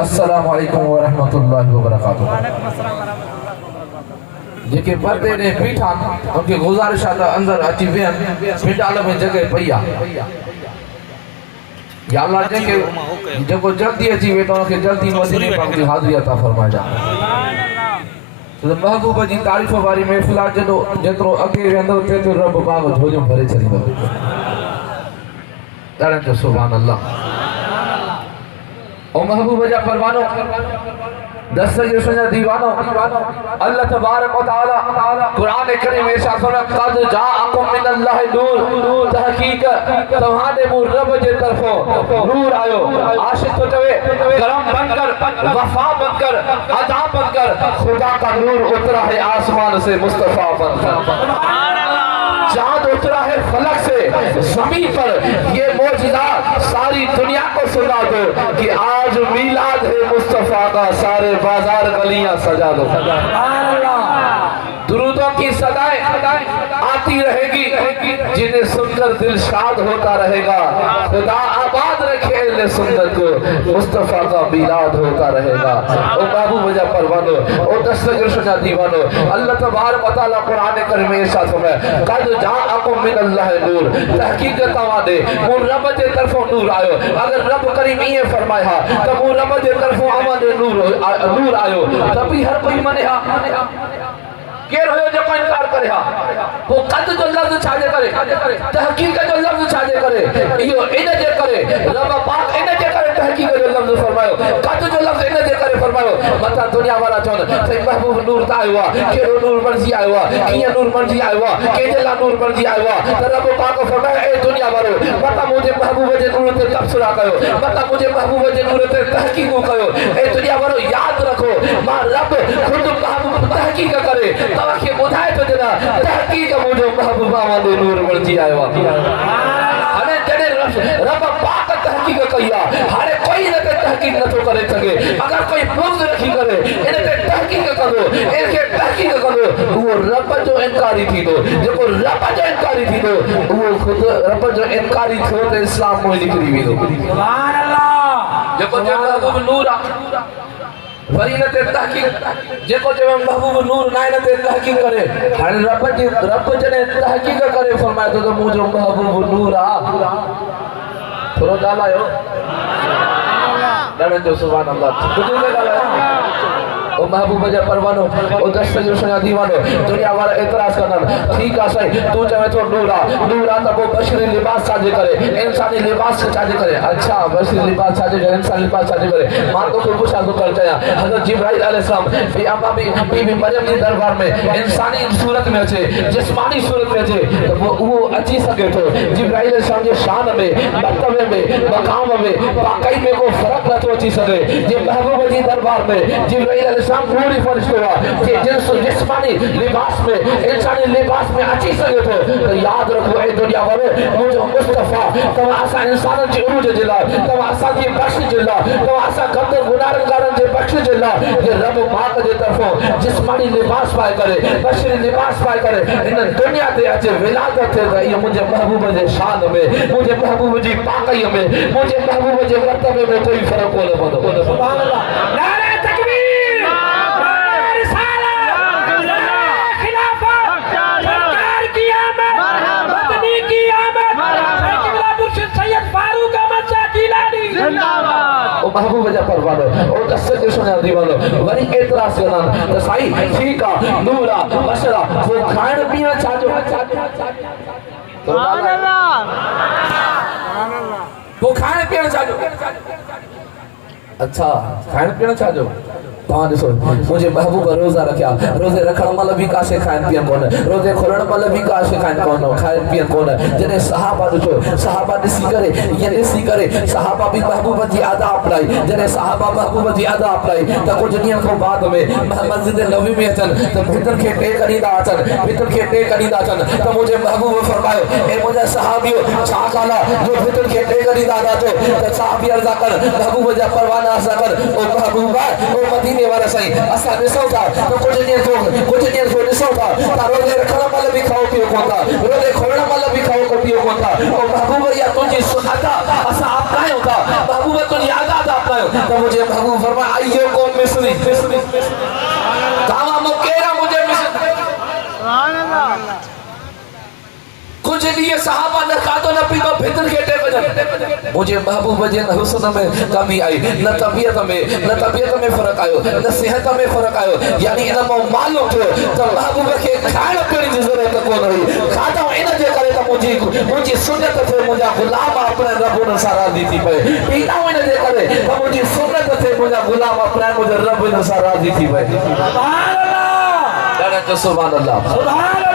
السلام علیکم ورحمۃ اللہ وبرکاتہ۔ جیکے پردے نے پیٹھا ان کے گزارش آتا اندر اچھی وین پیٹال میں جگہ پیا یا اللہ جیکے جگہ جلدی اچھی وے تو کہ جلدی مدینے پاک دی حاضری عطا فرمائے جا۔ محبوب جی تعریف واری محفل جترو اگے ویندو تے تو رب پاک جھولیوں بھرے چلی وے۔ دارن جو سبحان اللہ۔ او محبوب جا پروانو دستگیر سنجا دیوانو اللہ تبارک و تعالی قرآن کریم ارشاد فرماتا قد جاءکم من اللہ نور، تحقیق تمہارے منہ رب جے طرفوں نور آیو۔ عاشق تو چوے کرم بن کر وفا بن کر عطا بن کر خدا کا نور اترا ہے آسمان سے مصطفیٰ بن کر، چاند اترا ہے فلک سے زمین پر۔ یہ معجزہ ساری دنیا کو سنا دو کہ آج میلاد ہے مصطفیٰ کا، سارے بازار گلیاں سجا دو۔ درودوں کی صدائیں آتی رہے گی جنہیں سن کر دل شاد ہوتا رہے گا۔ خدا آباد رکھے اہل سنت کو، مصطفیٰ کا میلاد ہوتا رہے گا۔ او محبوب جا پروانو، او دستگیر شجا دیوانو، اللہ تبارک و تعالی قرآن کریم میں ارشاد فرمایا قد جاءکم من اللہ نور، تحقیق تواڈے من رب جے طرفوں نور آیو۔ اگر رب کریم یہ فرمایا تو من رب جے طرفوں ہمارے نور آیو، تبھی ہر کوئی منیا کیر ہوئے جو کوئی انکار کرے ہاں وہ قد جو لفظ چھاجے کرے، تحقیق جو لفظ چھاجے کرے، یہ انہیں جے کرے رب پاک انہیں جے کرے، تحقیق جو لفظ فرمائیو قد جو لفظ انہیں جے کرے فرمائیو۔ مطلب دنیا والا چون صحیح محبوب نور تا آئیوا، کیرو نور مرضی آئیوا، کیا نور مرضی آئیوا، کہ جلا نور مرضی آئیوا، تو رب پاک فرمائے اے دنیا والو مطلب مجھے محبوب جے نور تے تبصرہ کہو، مطلب مجھے محبوب جے نور تے تحقیق کہو۔ اے دنیا والو یاد رکھو ماں رب خود محبوب تحقیق کرے توکہ بدھائے تو جنا تحقیق مجھے محبوبہ والے نور مرضی آئے واقعی۔ ہمیں جنے رب پاک تحقیق کیا، ہارے کوئی نہ تحقیق نہ تو کرے سکے۔ اگر کوئی بغض رکھی کرے انہیں تحقیق کرو، انہیں تحقیق کرو۔ وہ رب جو انکاری تھی دو، جو رب جو انکاری تھی دو، وہ خود رب جو انکاری تھو تو اسلام میں نکلی بھی دو۔ سبحان اللہ۔ جو محبوب نور فرینت تحقیق جیکو جو محبوب نور نائنت تحقیق کرے، ہر رب جنے تحقیق کرے فرمائے تو مجھے محبوب نور آ تھوڑا ڈالا ہے ڈالن جو سبحان اللہ کچھ نہیں ڈالا ہے۔ او محبوب جا پروانو، او دستگیر شجا دیوانو، دنیا والا اعتراض کرنا ٹھیک ہے صحیح تو چاہے تو نور آ تو وہ بشری لباس چاہے کرے، انسانی لباس چاہے کرے۔ اچھا بشری لباس چاہے کرے، انسانی لباس چاہے کرے۔ مان تو کوئی پوچھا تو کر چاہیا حضرت جبرائیل علیہ السلام بی بی مریم کی دربار میں انسانی صورت میں اچھے، جسمانی صورت میں اچھے، وہ اچھی سکے تو جبرائیل علیہ السلام کے شان میں، مرتبے میں، مقام میں، واقعی میں وہ فرق نہ تو اچھی سکے۔ جب محبوب جی دربار میں جبرائیل علیہ السلام پوری فرشتہ ہوا کہ جسمانی لباس میں، انسانی لباس میں اچھی سکے تو یاد رکھو اے دنیا والے مجھے مصطفیٰ تو آسا انسانوں کی عروج جلا، تو آسا کی بخش جلا، تو آسا گندر گنارنگارن کے بخش جلا۔ یہ رب پاک دے طرفوں جسمانی لباس پائے کرے، بشری لباس پائے کرے، ان دنیا دے اچھے ولادت دے یہ مجھے محبوب جے شان میں، مجھے محبوب جی پاکی میں، مجھے محبوب جے مرتبے میں کوئی فرق ہو نہ پڑو۔ سبحان اللہ۔ نعرہ تکبیر، نعرہ رسالت، نعرہ خلافت، سرکار کی آمد، مدنی کی آمد، قبلہ مرشد سید فاروق احمد شاہ گیلانی زندہ باد۔ او محبوب جا پروانو، او دستگیر شجا دیوانو، وری اعتراض کرنا تو صحیح ٹھیکا نورا بشرا وہ کھائن پینا چاہجو۔ سبحان اللہ۔ وہ کھائن پینا چاہجو۔ اچھا کھائن پینا چاہجو پاں دسو مجھے محبوب روزہ رکھیا، روزے رکھن مل بھی کاشے کھائن پین کون، روزے کھولن مل بھی کاشے کھائن پین کون۔ جنے صحابہ دسو صحابہ دسی کرے یہ دسی کرے صحابہ بھی محبوب جی ادا اپنائی، جنے صحابہ محبوب جی ادا اپنائی تا کچھ ڈینہن کو بعد میں مسجد نبوی میں اچن تو بھیتر کے ٹے کنیدا اچن، بھیتر کے ٹے کنیدا اچن تو مجھے محبوب فرمائے اے مجھے صحابیو چھا کالا جو بھیتر کے ٹے کنیدا ادا تو صحابی عرضا کر محبوب جا پروانہ عرضا کر او محبوبہ او مدینہ मदीने वारा साईं असां ॾिसूं था त कुझु ॾींहं थो ॾिसूं था त रोज़े रखण महिल बि खाओ पीओ कोन था रोज़े खोलण महिल बि खाओ पीओ कोन था ऐं महबूब या तुंहिंजी अदा असां अपनायूं था महबूब तुंहिंजी अदा था अपनायूं त मुंहिंजे महबूब फरमाए आइयो को मिस्री तव्हां मूं कहिड़ा मुंहिंजे मिस्री कुछ ॾींहं सहाबा न खाधो न पीतो भितर खे टे वजन मुंहिंजे महबूब जे हुस्न में कमी आई न तबियत में फ़र्क़ु आयो न सिहत में फ़र्क़ु आयो यानी इन मां मालूम थियो त महबूब खे खाइण पीअण जी ज़रूरत कोन हुई खाधो इन जे करे त मुंहिंजी सुन्नत ते मुंहिंजा गुलाम अपने रब उन सां राज़ी थी पए पीता इन जे करे त मुंहिंजी सुन्नत ते मुंहिंजा गुलाम अपने मुंहिंजे रब उन सां राज़ी थी पए सुभान अल्लाह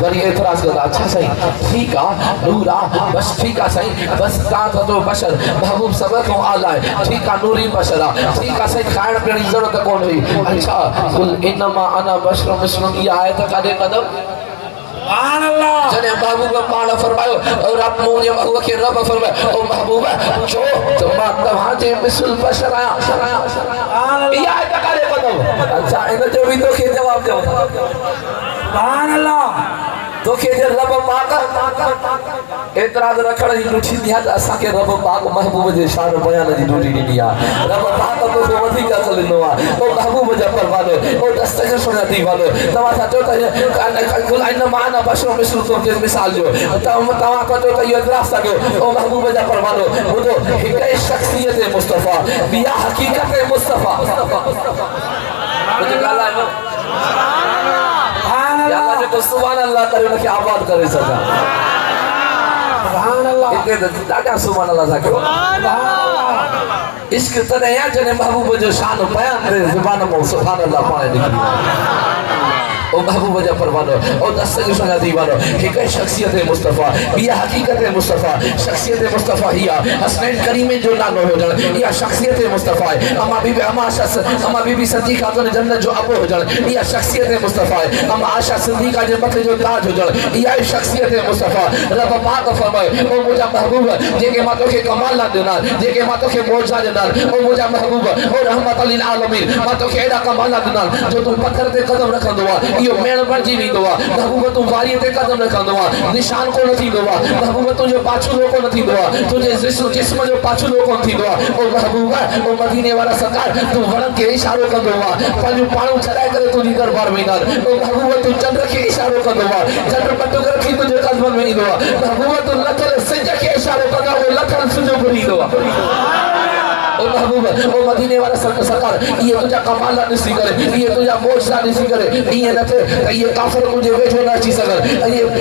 वरी एतराज़ कंदा अच्छा साईं ठीक आ नूर आ बस ठीक आ साईं बस तव्हां तो बशर महबूब सब को आला है ठीक आ नूरी बशर आ ठीक आ साईं खाइण पीअण जी ज़रूरत कोन हुई अच्छा कुल इन्नमा अना बशर मिस्लुम इहा आयत काॾे कदम सुभान अल्लाह जने महबूब पाण फरमायो और रब मुंहिंजे महबूब खे रब फरमायो ओ महबूब चो त मां तव्हांजे मिसल बशर आहियां इहा आयत काॾे कदम अच्छा इन जो बि तोखे जवाब ॾियो सुभान अल्लाह तोखे जे रब पाक एतराज़ रखण जी ॾुठी ॾिया त असांखे रब पाक महबूब जे शान बयान जी ॾुठी ॾिनी आहे रब पाक तोखे वधीक अक़ल ॾिनो आहे ओ महबूब जा परवानो ओ दस्तगीर सुञाती वालो तव्हां था चओ त कुल इन मान बशरो मिस्ल तोखे मिसाल जो तव्हां था चओ त इहो एतराज़ था कयो ओ महबूब जा परवानो ॿुधो हिक शख़्सियत मुस्तफ़ा ॿिया हक़ीक़त मुस्तफ़ा कुझु ॻाल्हायो तो सुभान अल्लाह करे उनखे आबाद करे सघां सुभान अल्लाह हिते त ॾाढा सुभान अल्लाह था कयो इश्क तॾहिं आहे जॾहिं महबूब जो शान बयान करे ज़ुबान मां सुभान अल्लाह पाण निकिरी ओ महबूब जा परवानो ओ दस्तगीर सुञाती वालो हिक शख़्सियत मुस्तफ़ा इहा हक़ीक़त मुस्तफ़ा शख़्सियत मुस्तफ़ा हिया हसनैन करीमैन जो नालो हुजण इहा शख़्सियत मुस्तफ़ा आहे अमा बीबी सदीक़ा जन्नत जो अबो हुजण इहा शख़्सियत मुस्तफ़ा आहे अमा आशा सिद्दीक़ा जे मथे जो ताज हुजण इहा शख़्सियत मुस्तफ़ा रब पाक फरमाए ओ मुंहिंजा महबूब जेके मां तोखे कमाल ॾिना जेके मां तोखे मौजा ॾिना ओ मुंहिंजा महबूब ओ रहमत लिल आलमीन मां तोखे एॾा कमाल ॾिना जो तूं पथर ते कदम रखंदो आहे इहो मेण बणिजी वेंदो आहे महबूब तूं वारीअ ते कदम रखंदो आहे निशान कोन थींदो आहे महबूब तुंहिंजो पाछूलो कोन थींदो आहे तुंहिंजे जिस्म जो पाछूलो कोन थींदो आहे ओ महबूब ओ मदीने वारा सरकार तूं वणनि खे इशारो कंदो आहे पंहिंजूं पाणूं छॾाए करे तुंहिंजी दरबार में ईंदा आहिनि ओ महबूब तूं चंड खे इशारो कंदो आहे चंड पटुक रखी तुंहिंजे कदमनि में ईंदो आहे महबूब तूं लथल सिज खे इशारो कंदो आहे लथल सिज घुरींदो आहे ओ महबूब ओ मदीने वाला सरकार ये तुझा कमाल ॾिसी करे ये तुझा मौजज़ा ॾिसी करे ईअं न थिए त इहे काफ़िर तुंहिंजे वेझो न अची सघनि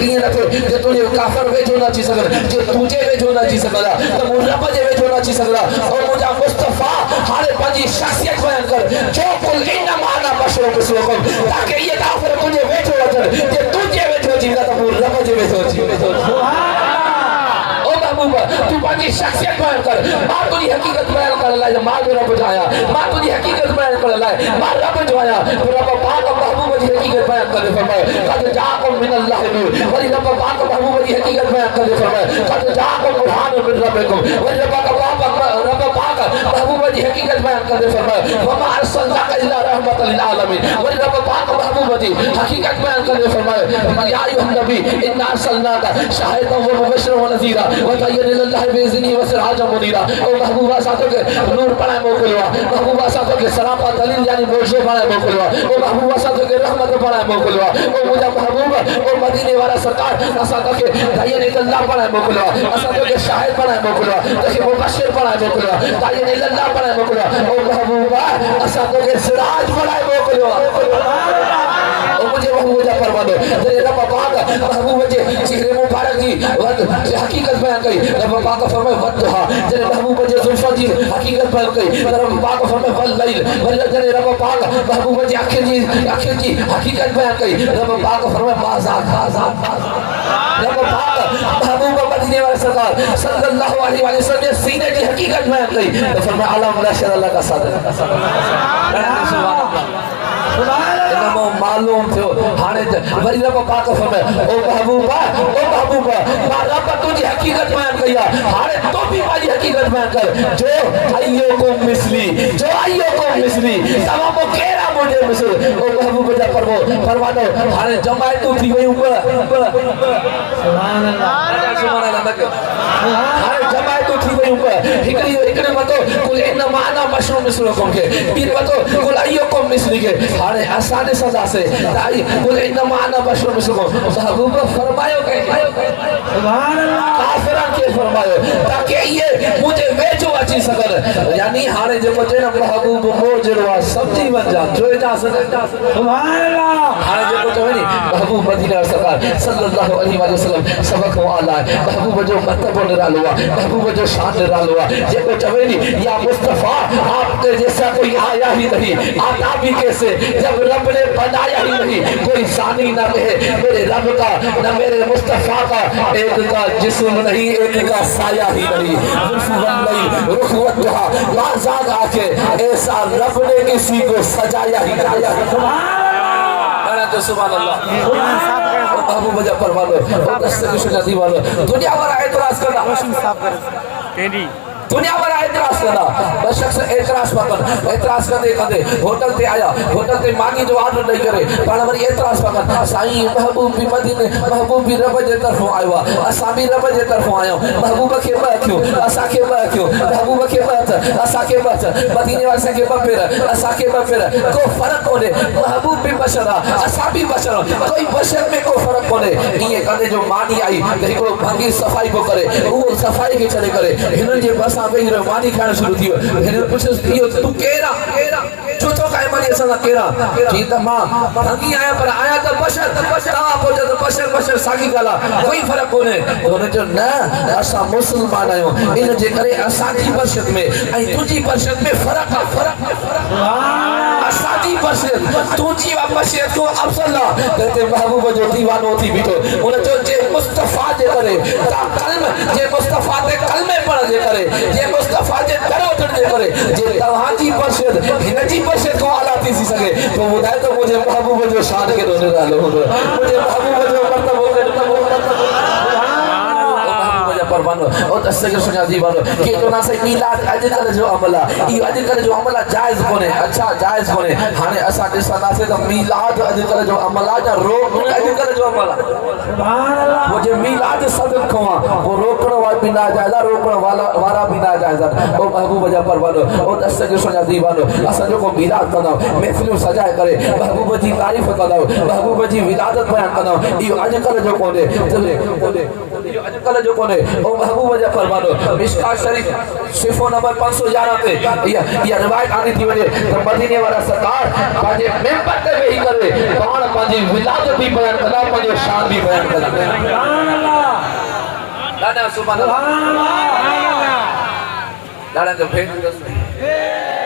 ईअं न थिए जे तुंहिंजे काफ़िर वेझो न अची सघनि जे तुंहिंजे वेझो न अची सघंदा त मूं रब जे वेझो न अची सघंदा ओ मुंहिंजा मुस्तफ़ा हाणे पंहिंजी शख़्सियत बयान कर जो कुल इन्नमा अना बशरुम मिस्लुकुम ताकि इहे काफ़िर तुंहिंजे वेझो अचनि जे तुंहिंजे वेझो अची वेंदा त मूं रब जे वेझो अची वेंदो तू पंहिंजी शख़्सियत बयान कर मां तुंहिंजी हक़ीक़त बयान करण लाइ मां जो रब जो आहियां मां तुंहिंजी हक़ीक़त बयान करण लाइ मां रब जो आहियां रब पाक महबूब जी हक़ीक़त बयान करे फरमाए क़द जाअकुम मिनल्लाहि नूर वरी रब पाक महबूब जी हक़ीक़त बयान करे फरमाए क़द जाअकुम बुरहानुम मिन रब्बिकुम वरी रब पाक महबूब जी हक़ीक़त बयान करे फरमाए वमा अरसलनाका इल्ला रहमतल लिल आलमीन वरी रब पाक महबूब जी हक़ीक़त बयान करे फरमाए या अय्युहन नबी इन्ना अरसलनाका शाहिदन व मुबश्शिरन व नज़ीरा बेज़नी वसराज मुनीरा ओ महबूबा साथो के नूर पढ़ाए मोकलियो महबूबा साथो के सलाम दलील यानी बोझो पढ़ाए मोकलियो ओ महबूबा साथो के रहमत पढ़ाए मोकलियो ओ मुजा महबूब ओ मदीने वाला सरकार साथो के दायन अल्लाह पढ़ाए मोकलियो साथो के शाहिद पढ़ाए मोकलियो तके मुबशिर पढ़ाए मोकलियो दायन अल्लाह पढ़ाए मोकलियो ओ महबूबा साथो के सिराज पढ़ाए मोकलियो ओ मुझे महबूब जा परवानो तेरे रब पाक महबूब जे चेहरे मुबारक जी हकीकत बयान कई रब पाक फरमाए वद्दुहा जने महबूब जे जुल्फा जी हकीकत बयान कई रब पाक फरमाए वल लैल वल जने रब पाक महबूब जे आंखें जी हकीकत बयान कई रब पाक फरमाए बाज़ात रब पाक महबूब मदीने वाले सरकार सल्लल्लाहु अलैहि वसल्लम जे सीने की हकीकत बयान कई तो फरमाए अल्लाह नशर अल्लाह का सादर सुभान अल्लाह मालूम थियो हाणे वरी रब पाक फरमाए ओ महबूबा मां रब तुझी हकीकत बयान कई आहे हाणे तो भी पंहिंजी हकीकत बयान कर जो अय्युकुम मिसली तमामु कहिड़ा मुंहिंजे मिसल ओ महबूब जा फरमानो हाणे जमायतूं थी वयूं सुभान अल्लाह हाणे जमायतूं थी वयूं हिकिड़े मतो कुल इन माना मशरूम मिसलुकुम के ॿीं मतो कुल अय्युकुम मिसली के हाणे असां ॾिसंदासीं त कुल इन माना मशरूम मिसलुकुम महबूब फरमायो के सुभान अल्लाह काफ़िरनि खे फरमायो ताकि इहे मुंहिंजे वेझो अची सघनि यानी हाणे जेको चए न महबूब मोजरो आहे सम्झी वञा जोए जा सुभान अल्लाह हाणे जेको चवे नी महबूब मदीना सरकार सल्लल्लाहु अलैहि वसल्लम सबक आला महबूब जो मर्तबो निरालो आहे महबूब जो शान निरालो आहे जेको चवे नी या मुस्तफा आपके जैसा कोई आया ही नहीं आता भी कैसे जब रब ने बनाया ही नहीं कोई सानी न रहे मेरे रब का न मेरे मुस्तफा का एक का जिस्म नहीं एक का साया ही नहीं लाजाद आके ऐसा रब ने किसी को सजाया ही सुभान अल्लाह महबूब जा परवानो ओ दस्तगिश दीवानो दुनिया वाला एतराज करना दुनिया वाला एतराज करना बस शख्स एतराज करते होटल ते आया होटल ते मांगी जो आर्डर नहीं करे पाण वरी एतराज पकड़ साईं महबूब भी मदीने महबूब भी रब जे तरफों आयो असां भी रब जे तरफों आयो महबूब खे क्यों असां के क्यों महबूब के असां के मदीने वाले के पेर असां के पेर को फर्क कोने महबूब भी बशर असां भी बशर कोई बशर में को फर्क कोने ये कदे जो मानी आई हिकड़ो भंगी सफाई को करे वो सफाई के छड़े करे हिनन जे बस वेही मानी खाइण शुरू थियो हिन पुछस इहो तू केरा छो तो काए मानी असां केरा जी त मां भंगी आया पर आया त बशर तवा पहुंचा त बशर सागी गाला कोई फर्क कोने उन जो न असां मुसलमान आयो इन जे करे असां जी बशर में ऐं तुजी बशर में फर्क असां जी बशर तुजी बशर को अफसल कहते महबूब जो दीवानो थी बीठो उन जो जे मुस्तफा जे करे ता कलम जे मुस्तफा ते कलमे पढ़ जे करे जे मुस्तफा जे दरो उठण जे करे जे तव्हां जी बशर हिन जी बशर को आला थी सके तो ॿुधाए तो मुझे महबूब जो शान के दोने डालो मुझे महबूब जो मर्तबो परवानो और दस्तगिर सुना दीवानो के तो ना से मिलाद अजकल जो अमला ई अजकल जो अमला जायज कोने अच्छा जायज कोने हाने असा दिसना से तो मिलाद अजकल जो अमला जा रोक अजकल जो अमला सुभान अल्लाह वो जो मिलाद सदक खोआ वो रोकण वाला भी ना जायजा रोकण वाला भी ना जायजा ओ महबूब जा परवानो और दस्तगिर सुना दीवानो असा जो को मिलाद कनो महफिल सजाए करे महबूब जी तारीफ कनो महबूब जी विलादत बयान कनो ई अजकल जो कोने अजकल जो कोने ओ महबूब जा फरमानो मिशकात शरीफ सिफो नंबर 511 पे या रिवायत आनी थी वने तो मदीने वाला सरकार पाजे मेंबर ते वेही करे पाण पाजी विलादत भी बयान कला पाजो शान भी बयान कला सुभान अल्लाह दादा सुभान अल्लाह दादा जो भेद